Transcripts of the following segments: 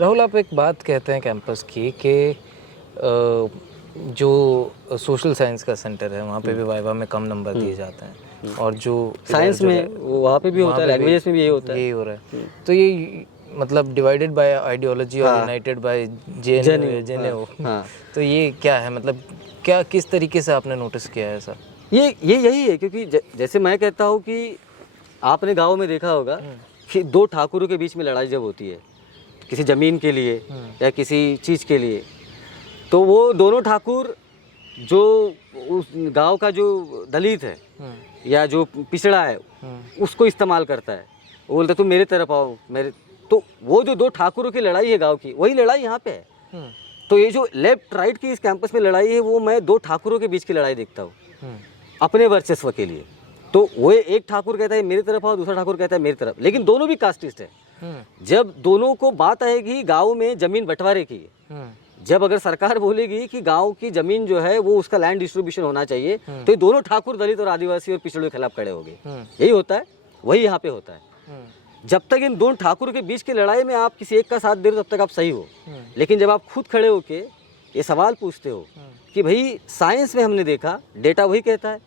राहुल, आप एक बात कहते हैं कैंपस की कि जो सोशल साइंस का सेंटर है वहाँ पे भी वाइवा में कम नंबर दिए जाते हैं, और जो साइंस में वहाँ पे भी होता है, लैंग्वेजेस में भी यही होता है, यही हो रहा है। तो ये मतलब डिवाइडेड बाय आइडियोलॉजी और यूनाइटेड बाय जेएनयू। तो ये क्या है, मतलब क्या किस तरीके से आपने नोटिस किया है ऐसा? ये यही है, क्योंकि जैसे मैं कहता हूँ कि आपने गांव में देखा होगा कि दो ठाकुरों के बीच में लड़ाई जब होती है किसी ज़मीन के लिए या किसी चीज़ के लिए, तो वो दोनों ठाकुर जो उस गांव का जो दलित है या जो पिछड़ा है उसको इस्तेमाल करता है। वो बोलता तुम मेरे तरफ आओ, मेरे, तो वो जो दो ठाकुरों की लड़ाई है गांव की, वही लड़ाई यहाँ पे है। तो ये जो लेफ्ट राइट की इस कैंपस में लड़ाई है, वो मैं दो ठाकुरों के बीच की लड़ाई देखता हूँ अपने वर्चस्व के लिए। तो वो एक ठाकुर कहता है मेरी तरफ आओ, दूसरा ठाकुर कहता है मेरी तरफ, लेकिन दोनों भी कास्टिस्ट है। जब दोनों को बात आएगी गांव में जमीन बंटवारे की, जब अगर सरकार बोलेगी कि गांव की जमीन जो है वो उसका लैंड डिस्ट्रीब्यूशन होना चाहिए, तो ये दोनों ठाकुर दलित और आदिवासी और पिछड़ों के खिलाफ खड़े हो गए। यही होता है, वही यहाँ पे होता है। जब तक इन दोनों ठाकुर के बीच की लड़ाई में आप किसी एक का साथ दे रहे हो तब तक आप सही हो, लेकिन जब आप खुद खड़े होके ये सवाल पूछते हो कि भाई साइंस में हमने देखा, डेटा वही कहता है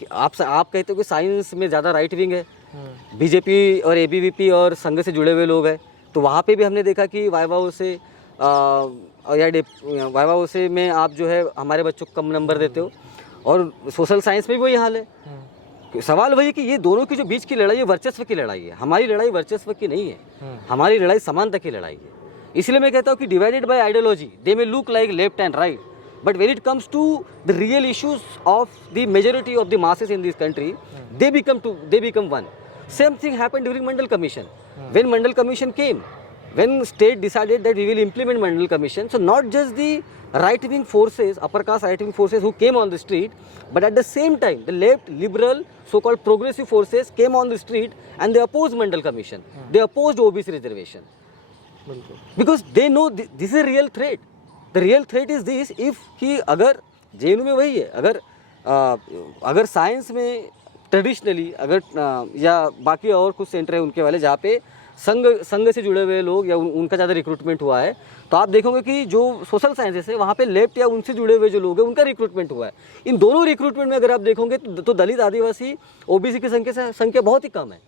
कि आप कहते हो कि साइंस में ज़्यादा राइट विंग है, बीजेपी और एबीवीपी और संघ से जुड़े हुए लोग हैं, तो वहाँ पे भी हमने देखा कि वाइवा से वाइवा से में आप जो है हमारे बच्चों को कम नंबर देते हो, और सोशल साइंस में भी वही हाल है। सवाल वही कि ये दोनों की जो बीच की लड़ाई है वर्चस्व की लड़ाई है। हमारी लड़ाई वर्चस्व की नहीं है, हमारी लड़ाई समानता की लड़ाई है। इसलिए मैं कहता हूँ कि divided by ideology they may look like left and right, but when it comes to the real issues of the majority of the masses in this country, they become one. Same thing happened during Mandal Commission. When Mandal Commission came, when state decided that we will implement Mandal Commission, so not just the right wing forces, upper caste right wing forces who came on the street, but at the same time the left liberal so called progressive forces came on the street and they opposed Mandal Commission. They opposed OBC reservation because they know this is a real threat. The real threat is this, if कि अगर JNU में वही है, अगर science में traditionally या बाकी और कुछ सेंटर है उनके वाले जहाँ पे संघ से जुड़े हुए लोग या उनका ज़्यादा रिक्रूटमेंट हुआ है, तो आप देखोगे कि जो सोशल साइंसेस है वहाँ पे लेफ्ट या उनसे जुड़े हुए जो लोग हैं उनका रिक्रूटमेंट हुआ है। इन दोनों रिक्रूटमेंट में अगर आप देखोगे तो दलित आदिवासी ओबीसी की संख्या बहुत ही कम है,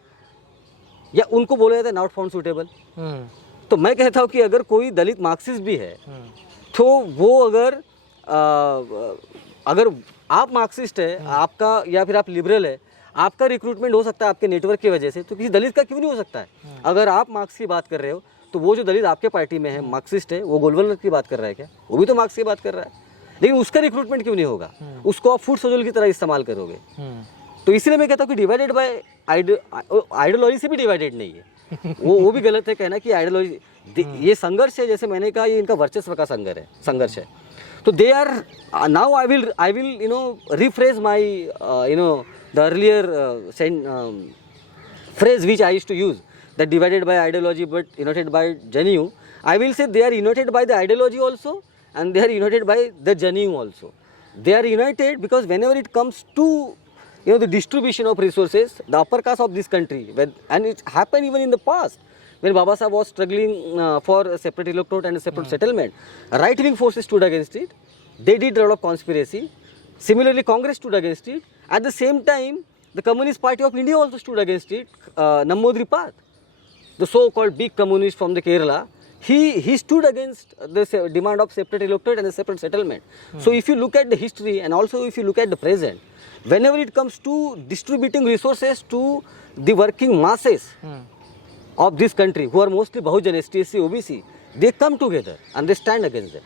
या उनको बोला जाता है नॉट फाउंड सूटेबल। तो मैं कहता हूँ कि अगर कोई दलित मार्क्सिस्ट भी है तो वो अगर आप मार्क्सिस्ट है आपका, या फिर आप लिबरल है, आपका रिक्रूटमेंट हो सकता है आपके नेटवर्क की वजह से, तो किसी दलित का क्यों नहीं हो सकता है? अगर आप मार्क्स की बात कर रहे हो तो वो जो दलित आपके पार्टी में है मार्क्सिस्ट है, वो गोलवलकर की बात कर रहा है क्या? वो भी तो मार्क्स की बात कर रहा है, लेकिन उसका रिक्रूटमेंट क्यों नहीं होगा? उसको आप फूड सोजल की तरह इस्तेमाल करोगे। तो इसलिए मैं कहता हूँ कि डिवाइडेड बाय आइडियोलॉजी से भी डिवाइडेड नहीं है। वो भी गलत है कहना कि आइडियोलॉजी, ये संघर्ष है, जैसे मैंने कहा ये इनका वर्चस्व का संघर्ष है। तो they are now I will rephrase my the earlier phrase which I used to use, that divided by ideology but united by genuine. I will say they are united by the ideology also and they are united by the genuine also. They are united because whenever it comes to the distribution of resources, the upper caste of this country, and it happened even in the past when Baba Saheb was struggling for a separate electorate and a separate settlement, right wing forces stood against it. They did a lot of conspiracy. Similarly, Congress stood against it. At the same time, the Communist Party of India also stood against it. Nammodri-Path, the so-called big communist from the Kerala, he stood against the demand of separate electorate and a separate settlement. So if you look at the history and also if you look at the present, whenever it comes to distributing resources to the working masses of this country, who are mostly Bahujan, ST, SC, OBC, they come together and they stand against them.